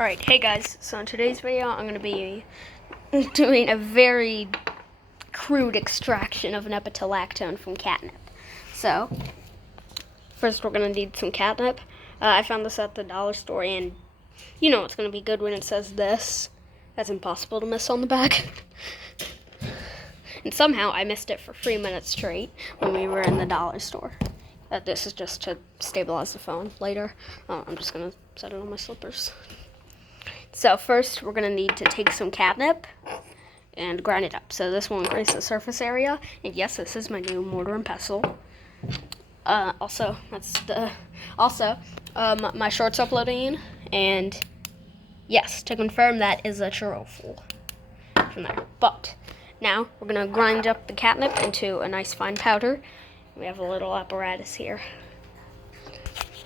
Alright, hey guys, so in today's video I'm going to be doing a very crude extraction of an epitolactone from catnip. So, first we're going to need some catnip. I found this at the dollar store, and you know it's going to be good when it says this. That's impossible to miss on the back. And somehow I missed it for 3 minutes straight when we were in the dollar store. This is just to stabilize the phone later. I'm just going to set it on my slippers. So first, we're going to need to take some catnip and grind it up. So this will increase the surface area. And yes, this is my new mortar and pestle. Also, my shorts uploading. And yes, to confirm, that is a churro full from there. But now we're going to grind up the catnip into a nice fine powder. We have a little apparatus here.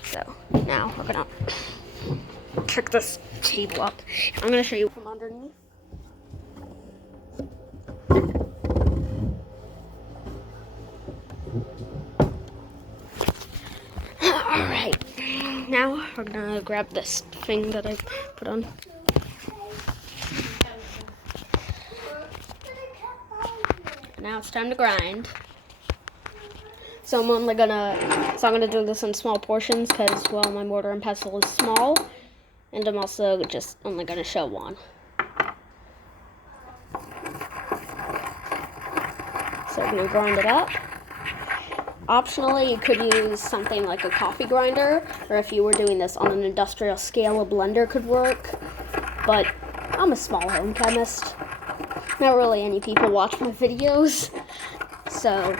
So now we're going to pick this table up. I'm going to show you from underneath. Alright, now we're going to grab this thing that I put on. Now it's time to grind. So I'm gonna do this in small portions because, well, my mortar and pestle is small, and I'm also just only gonna show one. So I'm gonna grind it up. Optionally, you could use something like a coffee grinder, or if you were doing this on an industrial scale, a blender could work. But I'm a small home chemist. Not really any people watch my videos, so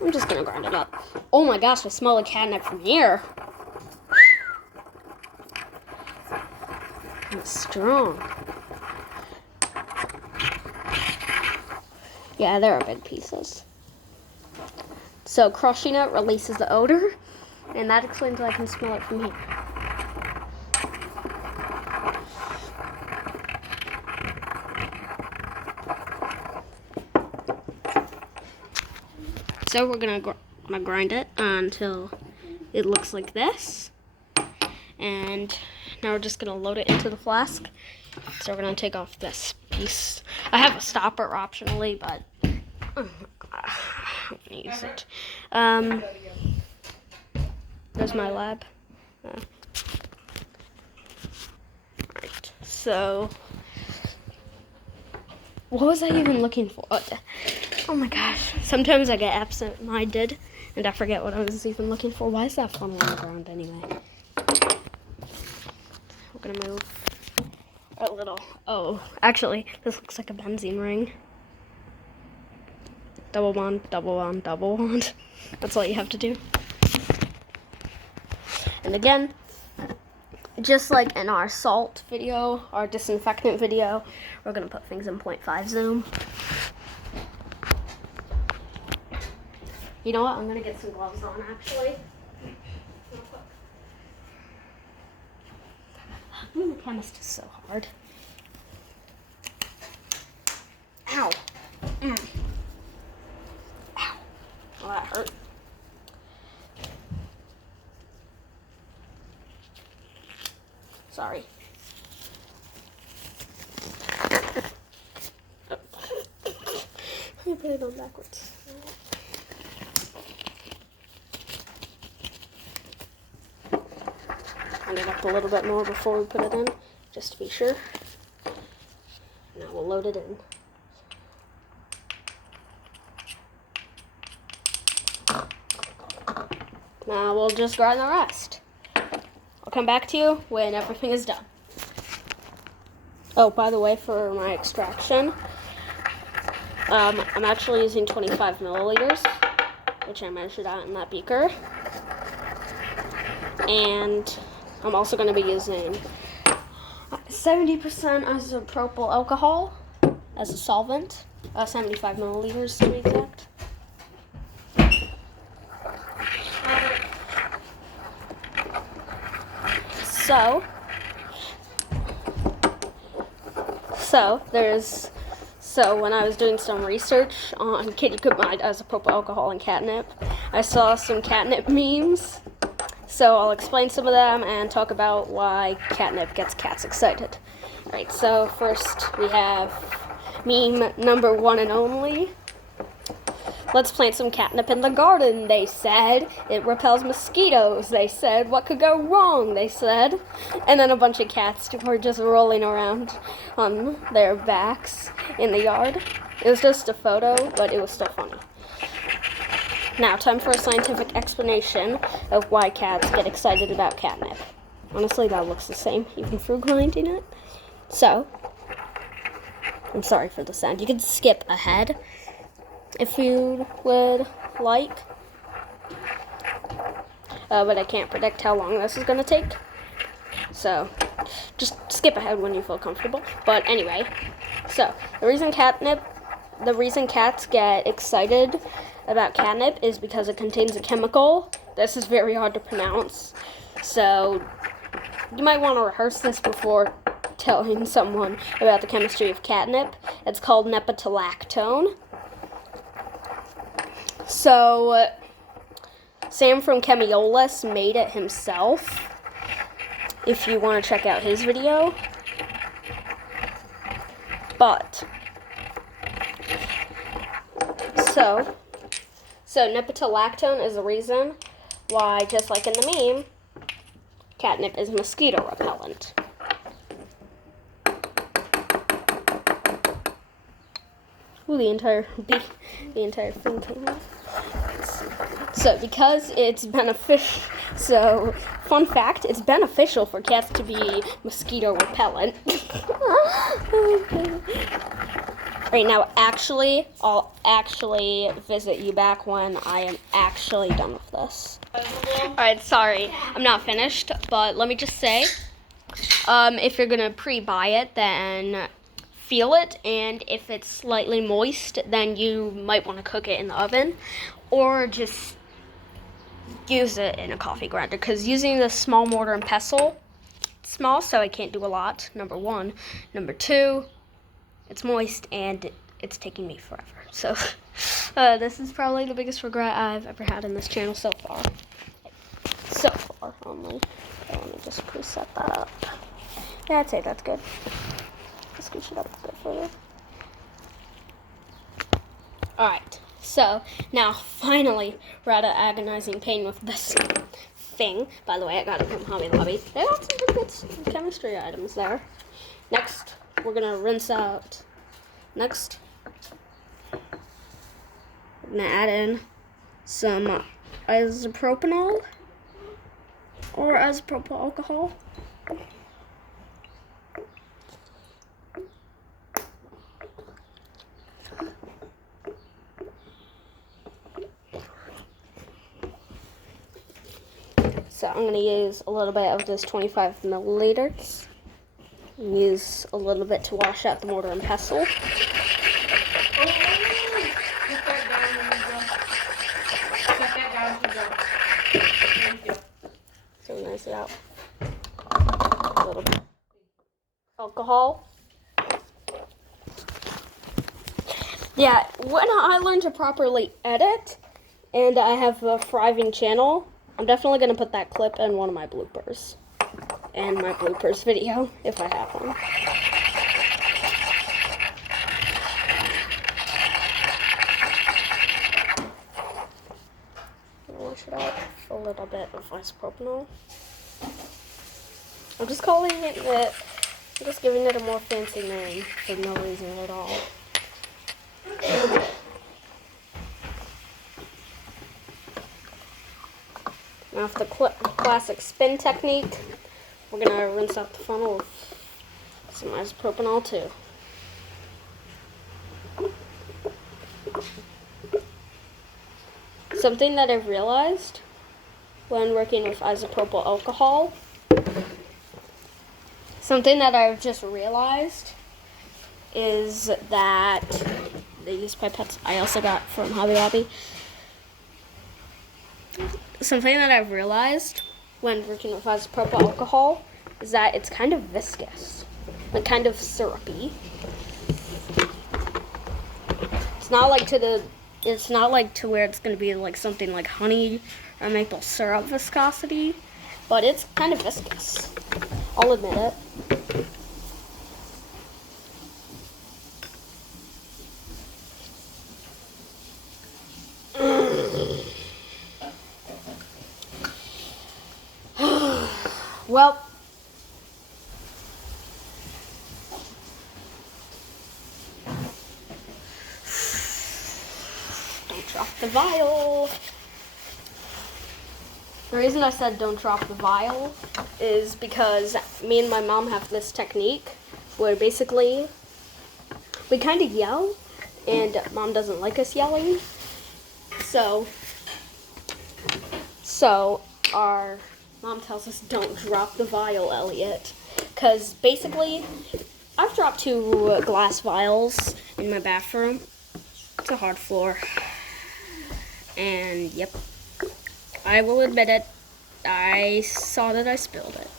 I'm just gonna grind it up. Oh my gosh, I smell the catnip from here. It's strong. Yeah, there are big pieces. So crushing it releases the odor, and that explains why I can smell it from here. So we're gonna grind it until it looks like this, and now we're just gonna load it into the flask. So we're gonna take off this piece. I have a stopper optionally, but I'm gonna use it. There's my lab. Alright, so what was I even looking for? Oh my gosh, sometimes I get absent-minded and I forget what I was even looking for. Why is that funnel on the ground anyway? We're gonna move a little. Oh, actually, this looks like a benzene ring. Double bond, double bond, double bond. That's all you have to do. And again, just like in our salt video, our disinfectant video, we're gonna put things in 0.5 zoom. You know what? I'm gonna get some gloves on actually. Being a chemist is so hard. Ow. Ow. Oh, that hurt. Sorry. Let me put it on backwards. Turn it up a little bit more before we put it in, just to be sure. Now we'll load it in. Now we'll just grind the rest. I'll come back to you when everything is done. Oh, by the way, for my extraction, I'm actually using 25 milliliters, which I measured out in that beaker. And I'm also going to be using 70% isopropyl alcohol as a solvent, 75 milliliters to be exact. So when I was doing some research on kitty combined isopropyl alcohol and catnip, I saw some catnip memes So I'll explain some of them and talk about why catnip gets cats excited. Alright, so first we have meme number one and only. Let's plant some catnip in the garden, they said. It repels mosquitoes, they said. What could go wrong, they said. And then a bunch of cats were just rolling around on their backs in the yard. It was just a photo, but it was still funny. Now, time for a scientific explanation of why cats get excited about catnip. Honestly, that looks the same, even through grinding it. So, I'm sorry for the sound. You can skip ahead if you would like. But I can't predict how long this is going to take. So, just skip ahead when you feel comfortable. But anyway, so, the reason cats get excited about catnip is because it contains a chemical. This is very hard to pronounce. So, you might want to rehearse this before telling someone about the chemistry of catnip. It's called nepetalactone. So, Sam from Chemiolus made it himself, if you want to check out his video. But, so nepetalactone is the reason why, just like in the meme, catnip is mosquito repellent. Ooh, the entire thing came off. So, because it's beneficial, so, fun fact, it's beneficial for cats to be mosquito repellent. Right now, I'll actually visit you back when I am actually done with this. Alright, sorry, I'm not finished, but let me just say, if you're gonna pre-buy it, then feel it, and if it's slightly moist, then you might want to cook it in the oven, or just use it in a coffee grinder, because using the small mortar and pestle, it's small, so I can't do a lot, number one. Number two, it's moist, and it's taking me forever. So, this is probably the biggest regret I've ever had in this channel so far. So far, only. Okay, let me just preset that up. Yeah, I'd say that's good. Scooch it up a bit further. Alright, so now finally we're out of agonizing pain with this thing. By the way, I got it from Hobby Lobby. They got some good chemistry items there. Next, we're gonna rinse out. Next, we're gonna add in some isopropyl or isopropyl alcohol. So I'm going to use a little bit of this 25 milliliters. Use a little bit to wash out the mortar and pestle. So nice it out. A little bit. Alcohol. Yeah, when I learn to properly edit, and I have a thriving channel, I'm definitely going to put that clip in one of my bloopers. And my bloopers video, if I have one. Wash it out a little bit of isopropyl. I'm just calling it, I'm just giving it a more fancy name for no reason at all. Now, with the classic spin technique, we're going to rinse out the funnel with some isopropyl too. Something that I've realized when working with isopropyl alcohol, something that I've just realized is that these pipettes I also got from Hobby Lobby. Something that I've realized when working with isopropyl alcohol is that it's kind of viscous, like kind of syrupy. It's not like to where it's going to be like something like honey or maple syrup viscosity. but it's kind of viscous. I'll admit it. Well, don't drop the vial. The reason I said don't drop the vial is because me and my mom have this technique where basically we kind of yell, and Mom doesn't like us yelling. So our mom tells us don't drop the vial, Elliot. Because basically, I've dropped 2 glass vials in my bathroom. It's a hard floor. And yep, I will admit it. I saw that I spilled it.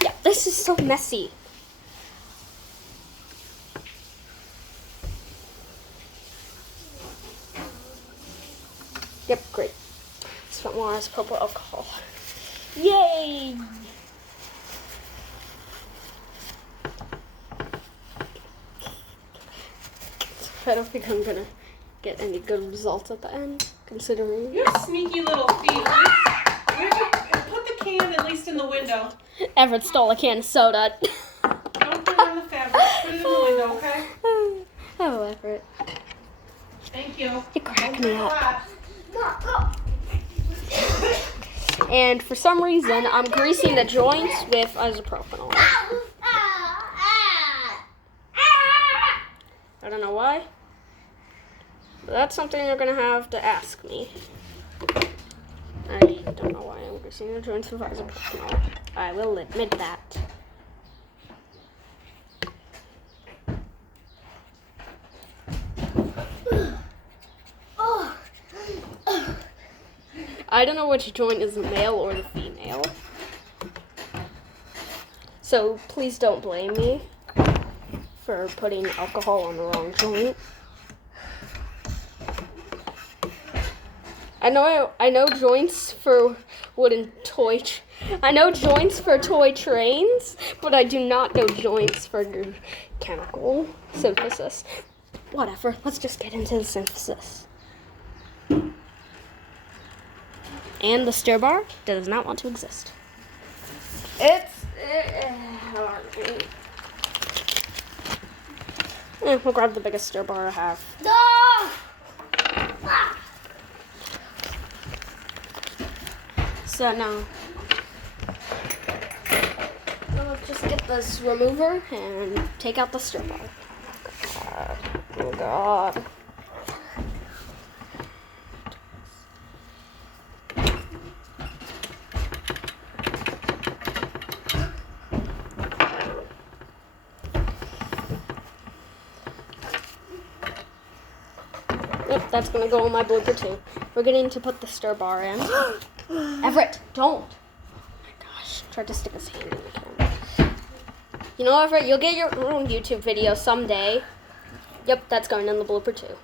Yeah, this is so messy. Yep, great. Spent more isopropyl alcohol. Yay! I don't think I'm gonna get any good results at the end, considering. You sneaky little thief. Where'd you put the can at least in the window? Everett stole a can of soda. Don't put it on the fabric. Put it in the window, okay? Oh, Everett. Thank you. You crack me up. And for some reason, I'm greasing the joints with isopropyl. I don't know why. But that's something you're gonna have to ask me. I don't know why I'm greasing the joints with isopropyl. I will admit that. I don't know which joint is the male or the female. So please don't blame me for putting alcohol on the wrong joint. I know joints for joints for toy trains, but I do not know joints for chemical synthesis. Whatever, let's just get into the synthesis. And the stir bar does not want to exist. We'll grab the biggest stir bar I have. So now, let's just get this remover and take out the stir bar. Oh God. Yep, that's gonna go in my blooper too. We're getting to put the stir bar in. Everett, don't! Oh my gosh, tried to stick his hand in the camera. You know, Everett, you'll get your own YouTube video someday. Yep, that's going in the blooper too.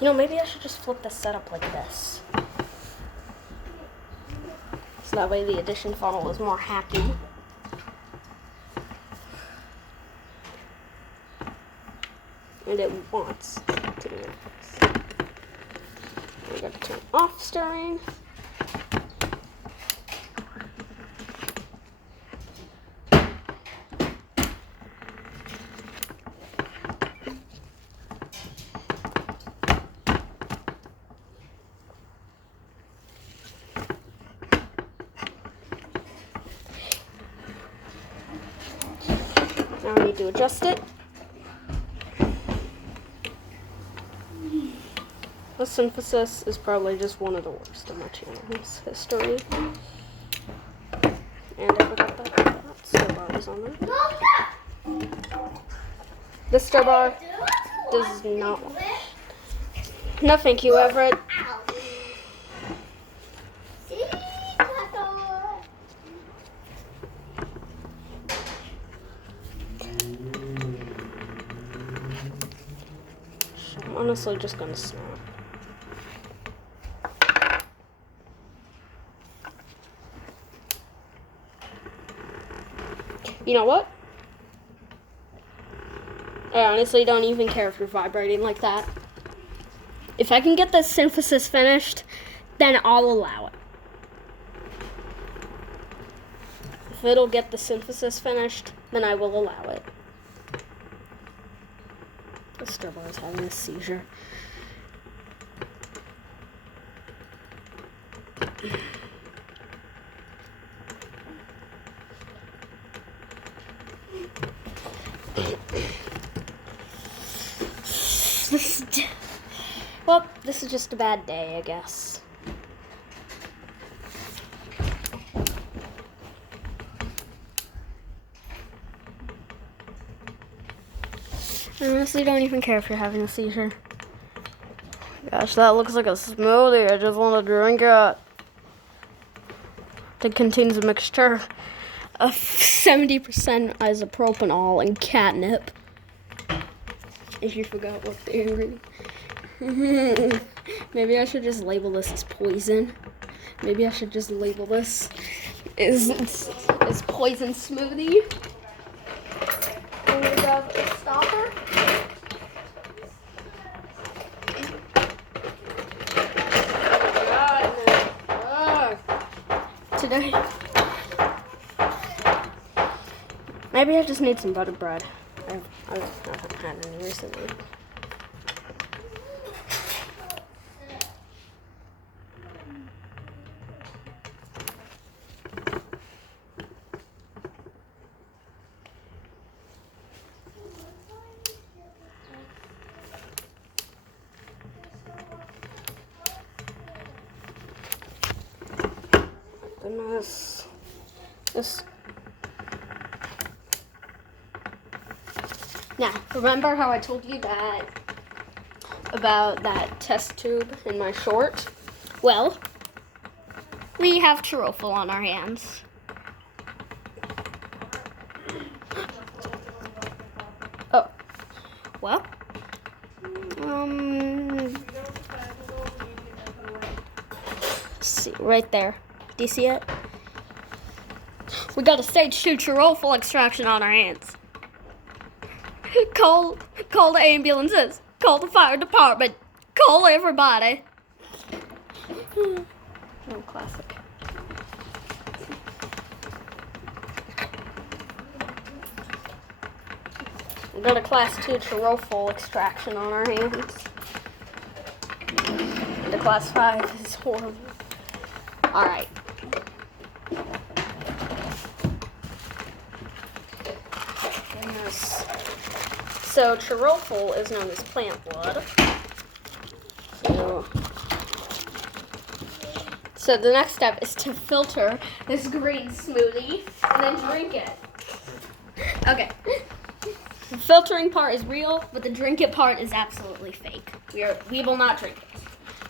You know, maybe I should just flip this setup like this. So that way the addition funnel is more happy. And it wants to do this. We got to turn off stirring. Now I need to adjust it. The synthesis is probably just one of the worst in my channel's history. And I forgot that stir bar was on there. The stir bar does not want it. No thank you, Everett. gosh, I'm honestly just gonna snap. You know what? I honestly don't even care if you're vibrating like that. If I can get the synthesis finished, then I'll allow it. If it'll get the synthesis finished, then I will allow it. The Starbar is having a seizure. Well, this is just a bad day, I guess. I honestly don't even care if you're having a seizure. Gosh, that looks like a smoothie. I just want to drink it. It contains a mixture of 70% isopropanol and catnip. If you forgot what the ingredient. Maybe I should just label this as poison. Maybe I should just label this as poison smoothie. And we have a stopper. Today. Maybe I just need some butter bread. I haven't had any recently. Goodness. This. Now, remember how I told you that about that test tube in my short? Well, we have truffle on our hands. Oh, well, see, right there. Do you see it? We got a stage 2 truffle extraction on our hands. Call the ambulances. Call the fire department. Call everybody. Oh, classic. We got a class 2 truffle extraction on our hands. The class 5 is horrible. Alright. Goodness. So truffle is known as plant blood. So the next step is to filter this green smoothie and then drink it. Okay. The filtering part is real, but the drink it part is absolutely fake. We will not drink it.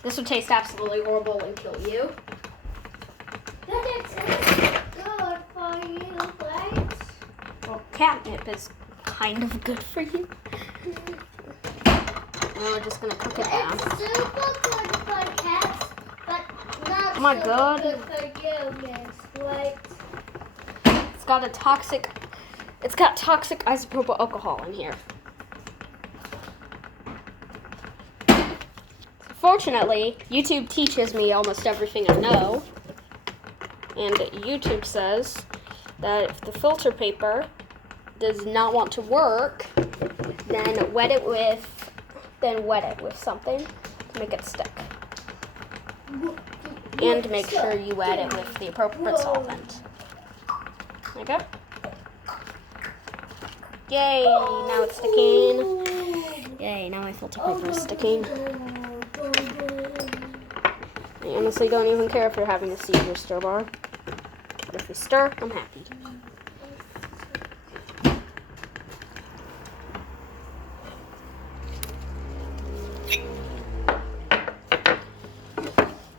This would taste absolutely horrible and kill you. But it's good for you, right? Well, catnip is kind of good for you. And we're just gonna cook it down. It's super good for cats, but not Oh my super God. good for humans, right? It's got toxic isopropyl alcohol in here. Fortunately, YouTube teaches me almost everything I know. And YouTube says that if the filter paper does not want to work, then wet it with something to make it stick. And make sure you wet it with the appropriate solvent. There you go. Yay, now it's sticking. Yay, now my filter paper is sticking. I honestly don't even care if you're having a seizure, Starbar. But if we stir, I'm happy.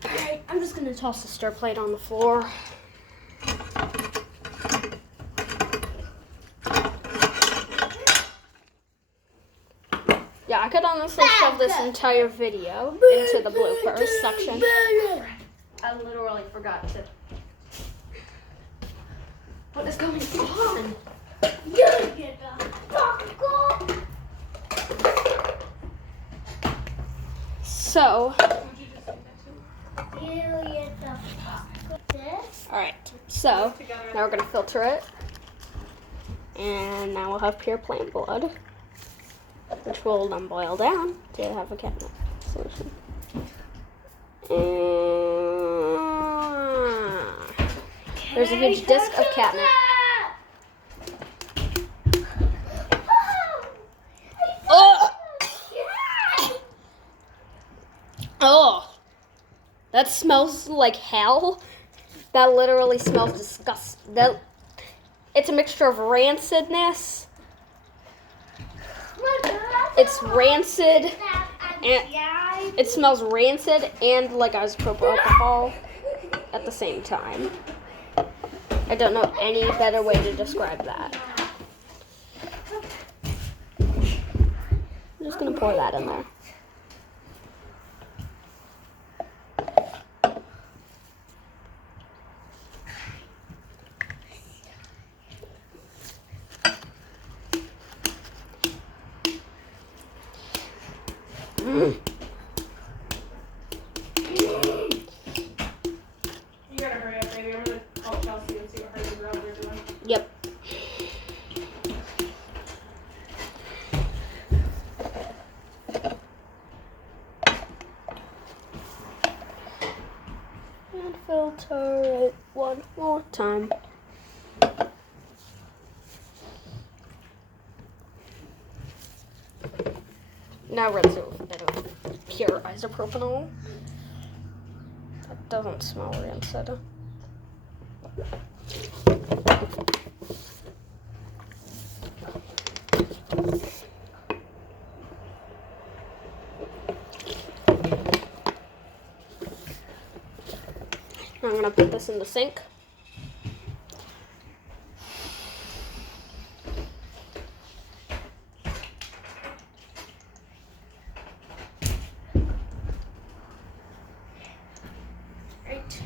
Alright, I'm just gonna toss the stir plate on the floor. Yeah, I could honestly shove this entire video into the bloopers section. I literally forgot to. What is going on? So, alright, so now we're going to filter it. And now we'll have pure plant blood, which will then boil down to have a catnip solution. There's a huge disc of catnip. Oh! Oh! That smells like hell. That literally smells disgusting. It's a mixture of rancidness. It's rancid, and it smells rancid and like isopropyl alcohol at the same time. I don't know any better way to describe that. I'm just gonna pour that in there. You gotta hurry up, baby. I'm gonna call Chelsea and see what her and girls are doing. Yep. And filter it one more time. Now rinse it with a bit of pure isopropanol. That doesn't smell rancid. I'm gonna put this in the sink. Right.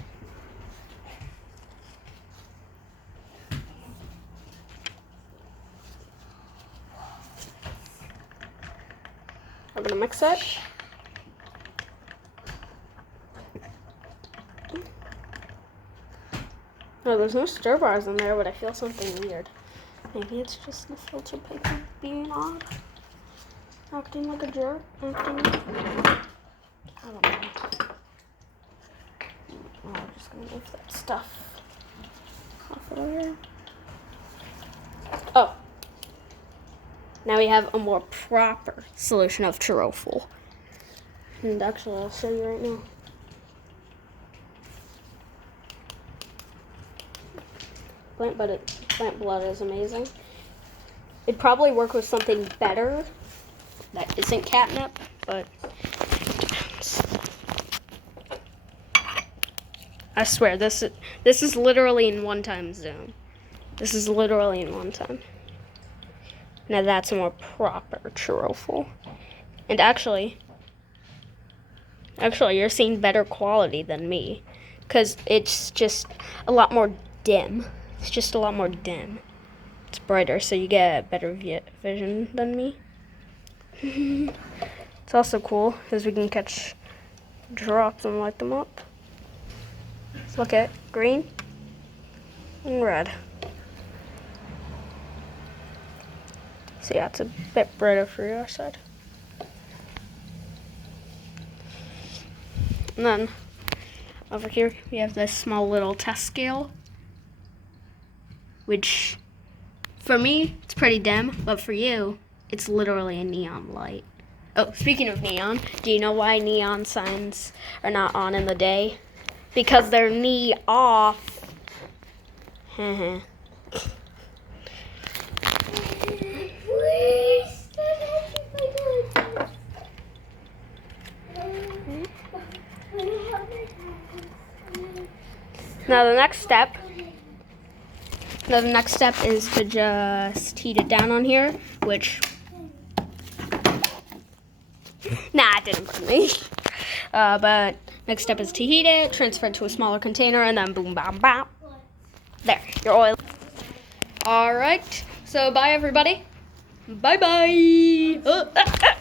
I'm gonna mix it. No, there's no stir bars in there, but I feel something weird. Maybe it's just the filter paper being odd. Acting like a jerk. I don't know. Oh, I'm just gonna move that stuff off of here. Oh. Now we have a more proper solution of tirofol. And actually, I'll show you right now. Plant blood is amazing. It'd probably work with something better that isn't catnip, but it depends. I swear, this is literally in one-time zoom. This is literally in one time. Now that's a more proper tirofol. And actually, you're seeing better quality than me, because it's just a lot more dim. It's just a lot more dim. It's brighter, so you get better vision than me. It's also cool because we can catch drops and light them up. Let's look at green and red. So yeah, it's a bit brighter for your side. And then over here we have this small little test scale, which for me it's pretty dim, but for you it's literally a neon light. Oh, speaking of neon, do you know why neon signs are not on in the day? Because they're knee off. Now the next step is to just heat it down on here, which Nah, it didn't burn me. But next step is to heat it, transfer it to a smaller container, and then boom, bam, bam. There, your oil. All right, so bye everybody. Bye-bye.